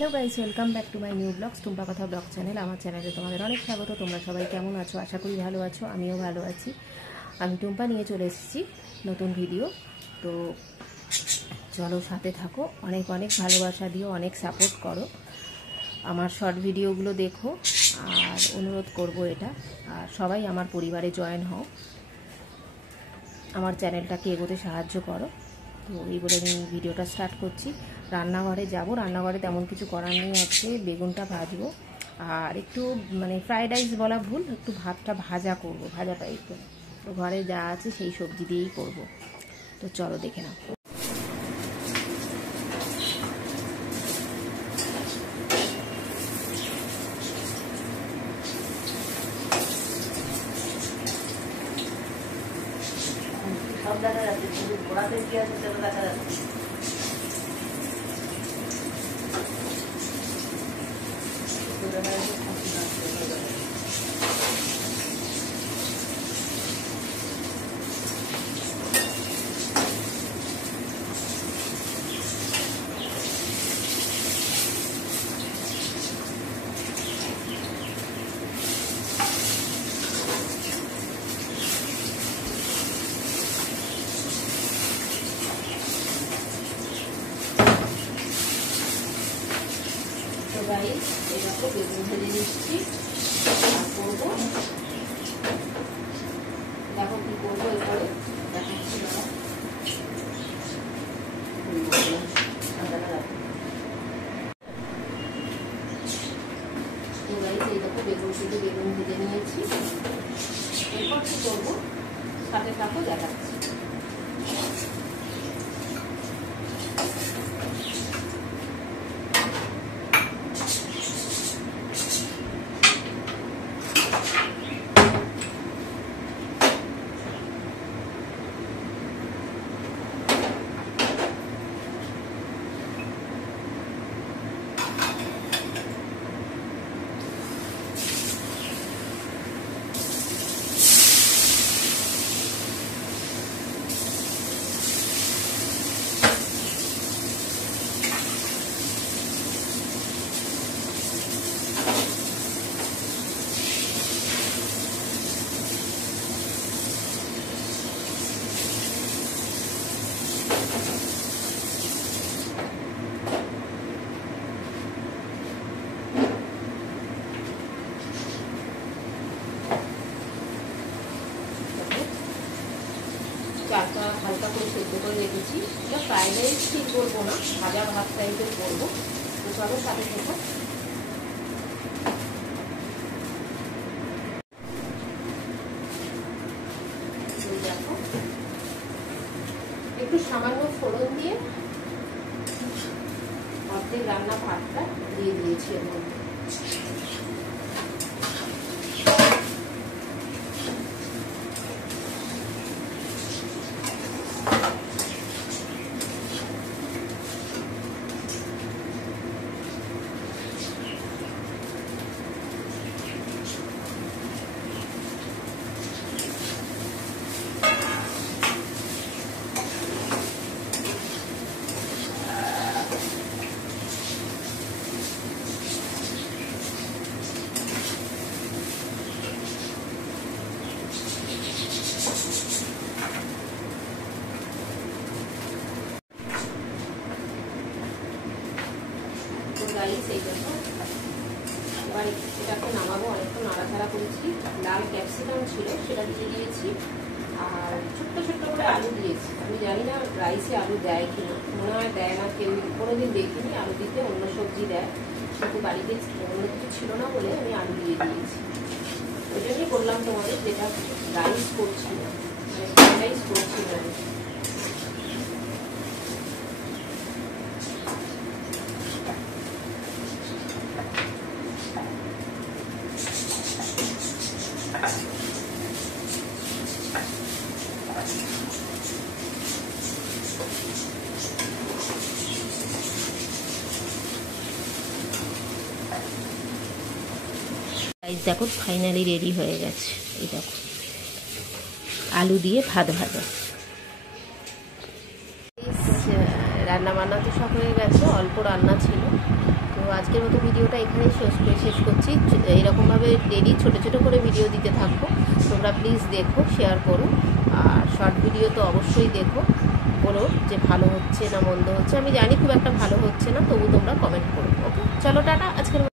Hello guys, welcome back to my new vlogs Tumpa কথা vlog channel. আমার চ্যানেলে তোমাদের অনেক স্বাগত। তোমরা সবাই কেমন আছো? আশা করি ভালো আছো। আমিও ভালো আছি। আমি টুম্পা নিয়ে চলে এসেছি নতুন ভিডিও। তো চলো সাথে থাকো, অনেক অনেক ভালোবাসা দিও, অনেক সাপোর্ট করো, আমার শর্ট ভিডিওগুলো দেখো। আর অনুরোধ করব এটা, আর সবাই আমার পরিবারে জয়েন হও, আমার চ্যানেলটাকে এগোতে সাহায্য করো। তো এই বলে আমি ভিডিওটা স্টার্ট করছি। রান্নাঘরে যাব, রান্নাঘরে তেমন কিছু করার নেই। আজকে বেগুনটা ভাজবো, আর একটু মানে ফ্রাইড রাইস বলা ভুল, একটু ভাতটা ভাজা করব, ভাজা টাইপের। তো ঘরে যা আছে সেই সবজি দিয়েই করব। তো চলো দেখে নাও। সব দেখা যাচ্ছে, শুধু ঘোড়াতে কি আছে সেটা দেখা যাচ্ছে। গাইস, এরকম বেগুন ভেজে নিচ্ছি আর করবো। দেখো কি করবো এরপরে দেখাচ্ছি। বেগুন ভেজে নিয়েছি, এরপর কি করবো সাথে থাকো, দেখাচ্ছি। চালটা হালকা করে সেদ্ধ করে রেখেছি। এটা ফ্রাইড রাইস ঠিক করবো না, ভাজা ভাত টাইপের করবো। তো চলো সাথে থেকো। দেখো, একটু সামান্য ফোড়ন দিয়ে অর্ধেক রান্না ভাতটা দিয়ে দিয়েছি এর মধ্যে। এই জন্য এবার এটাকে নামাবো। অনেকক্ষণ নাড়াচাড়া করেছি। লাল ক্যাপসিকাম ছিল, সেটা দিয়ে দিয়েছি, আর ছোট্ট ছোট্ট করে আলু দিয়েছি। আমি জানি না রাইসে আলু দেয় কিনা, মনে হয় দেয় না, কেউ কোনোদিন দেখিনি আলু দিতে। অন্য সবজি দেয়, কিন্তু বাড়িতে অন্য কিছু ছিল না বলে আমি আলু দিয়ে দিয়েছি। ওই জন্যই বললাম তোমাদের, যেটা রাইস করছি না, মানে ফ্রাইড রাইস করছি না। দেখো ফাইনালি রেডি হয়ে গেছে। এই দেখো আলু দিয়ে ভাত ভাজা। রান্না বান্না তো সব হয়ে গেছে, অল্প রান্না ছিল। তো আজকের মতো ভিডিওটা এখানেই শেষ করছি। এইরকমভাবে ডেলি ছোট ছোট করে ভিডিও দিতে থাকবো, তোমরা প্লিজ দেখো, শেয়ার করো। আর শর্ট ভিডিও তো অবশ্যই দেখো, বলো যে ভালো হচ্ছে না মন্দ হচ্ছে। আমি জানি খুব একটা ভালো হচ্ছে না, তবু তোমরা কমেন্ট করো। ওকে, চলো টাটা। আজকের